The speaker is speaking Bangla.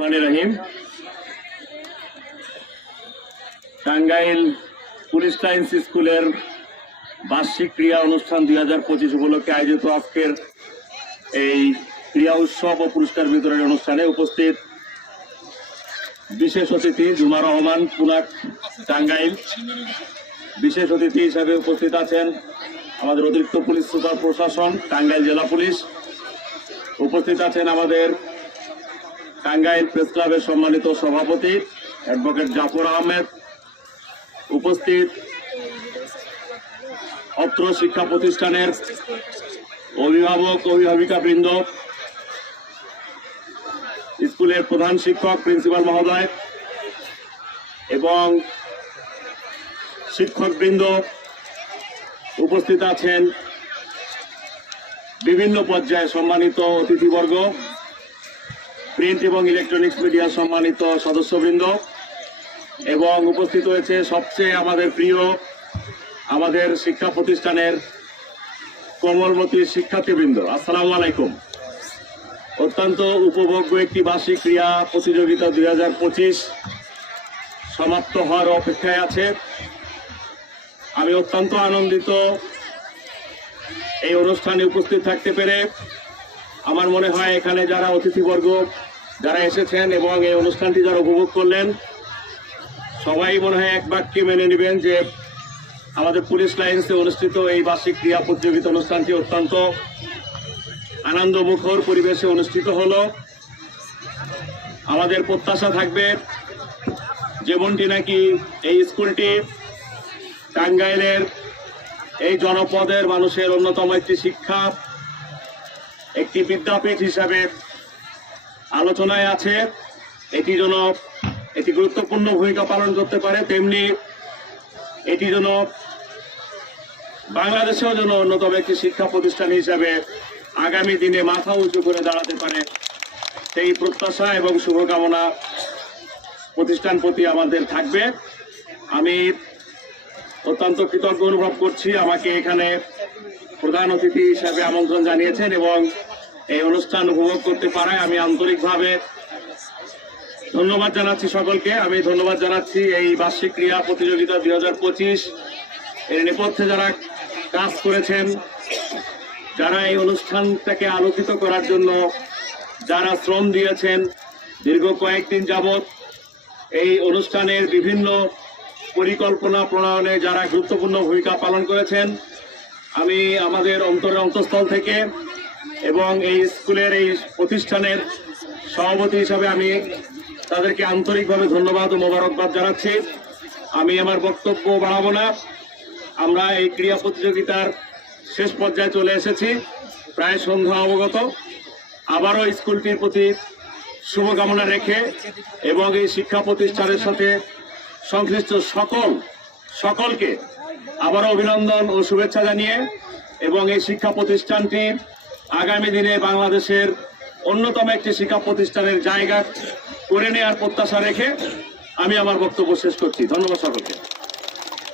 রহিম। টাঙ্গাইল পুলিশ লাইন্স স্কুলের বার্ষিক ক্রীড়া অনুষ্ঠান দুই হাজার পঁচিশ উপলক্ষে আয়োজিত আজকের এই ক্রীড়া উৎসব ও পুরস্কার বিতরণের অনুষ্ঠানে উপস্থিত বিশেষ অতিথি জুমা রহমান, পুনাক, টাঙ্গাইল। বিশেষ অতিথি হিসাবে উপস্থিত আছেন আমাদের অতিরিক্ত পুলিশ সুপার প্রশাসন, টাঙ্গাইল জেলা পুলিশ। উপস্থিত আছেন আমাদের টাঙ্গাইল প্রেস ক্লাবের সম্মানিত সভাপতি অ্যাডভোকেট জাফর আহমেদ, উপস্থিত অত্র শিক্ষা প্রতিষ্ঠানের অভিভাবক অভিভাবিকা বৃন্দ স্কুলের প্রধান শিক্ষক, প্রিন্সিপাল মহোদয় এবং শিক্ষক বৃন্দ উপস্থিত আছেন বিভিন্ন পর্যায়ে সম্মানিত অতিথিবর্গ। প্রিন্ট এবং ইলেকট্রনিক্স মিডিয়া সম্মানিত সদস্যবৃন্দ, এবং উপস্থিত হয়েছে সবচেয়ে আমাদের প্রিয় আমাদের শিক্ষা প্রতিষ্ঠানের কোমলমতি শিক্ষার্থীবৃন্দ। আসসালামু আলাইকুম। অত্যন্ত উপভোগ্য একটি বার্ষিক ক্রীড়া প্রতিযোগিতা দুই হাজার পঁচিশ সমাপ্ত হওয়ার অপেক্ষায় আছে। আমি অত্যন্ত আনন্দিত এই অনুষ্ঠানে উপস্থিত থাকতে পেরে। আমার মনে হয় এখানে যারা অতিথিবর্গ যারা এসেছেন এবং এই অনুষ্ঠানটি যারা উপভোগ করলেন, সবাই মনে হয় এক বাক্যে মেনে নেবেন যে আমাদের পুলিশ লাইন্সে অনুষ্ঠিত এই বার্ষিক ক্রীড়া প্রতিযোগিতা অনুষ্ঠানটি অত্যন্ত আনন্দমুখর পরিবেশে অনুষ্ঠিত হলো। আমাদের প্রত্যাশা থাকবে যেমনটি নাকি এই স্কুলটি টাঙ্গাইলের এই জনপদের মানুষের অন্যতম একটি শিক্ষা, একটি বিদ্যাপীঠ হিসাবে আলোচনায় আছে, এটি যেন এটি গুরুত্বপূর্ণ ভূমিকা পালন করতে পারে, তেমনি এটি যেন বাংলাদেশেও যেন অন্যতম একটি শিক্ষা প্রতিষ্ঠান হিসাবে আগামী দিনে মাথা উঁচু করে দাঁড়াতে পারে। সেই প্রত্যাশা এবং শুভকামনা প্রতিষ্ঠান প্রতি আমাদের থাকবে। আমি অত্যন্ত কৃতজ্ঞ অনুভব করছি আমাকে এখানে প্রধান অতিথি হিসাবে আমন্ত্রণ জানিয়েছেন এবং এই অনুষ্ঠান উপভোগ করতে পারায় আমি আন্তরিকভাবে ধন্যবাদ জানাচ্ছি সকলকে। আমি ধন্যবাদ জানাচ্ছি এই বার্ষিক ক্রীড়া প্রতিযোগিতা দুই হাজার পঁচিশ। এর নেপথ্যে যারা কাজ করেছেন, যারা এই অনুষ্ঠানটাকে আলোকিত করার জন্য যারা শ্রম দিয়েছেন, দীর্ঘ কয়েকদিন যাবৎ এই অনুষ্ঠানের বিভিন্ন পরিকল্পনা প্রণয়নে যারা গুরুত্বপূর্ণ ভূমিকা পালন করেছেন, আমি আমাদের অন্তরের অন্তঃস্থল থেকে এবং এই স্কুলের এই প্রতিষ্ঠানের সভাপতি হিসাবে আমি তাদেরকে আন্তরিকভাবে ধন্যবাদ ও মোবারকবাদ জানাচ্ছি। আমি আমার বক্তব্য বাড়াবো না। আমরা এই ক্রীড়া প্রতিযোগিতার শেষ পর্যায়ে চলে এসেছি। প্রায় সন্ধ্যা অবগত। আবারও স্কুলটির প্রতি শুভকামনা রেখে এবং এই শিক্ষা প্রতিষ্ঠানের সাথে সংশ্লিষ্ট সকল, সকলকে আবারও অভিনন্দন ও শুভেচ্ছা জানিয়ে এবং এই শিক্ষা প্রতিষ্ঠানটি আগামী দিনে বাংলাদেশের অন্যতম একটি শিক্ষা প্রতিষ্ঠানের জায়গা করে নেওয়ার প্রত্যাশা রেখে আমি আমার বক্তব্য শেষ করছি। ধন্যবাদ সকলকে।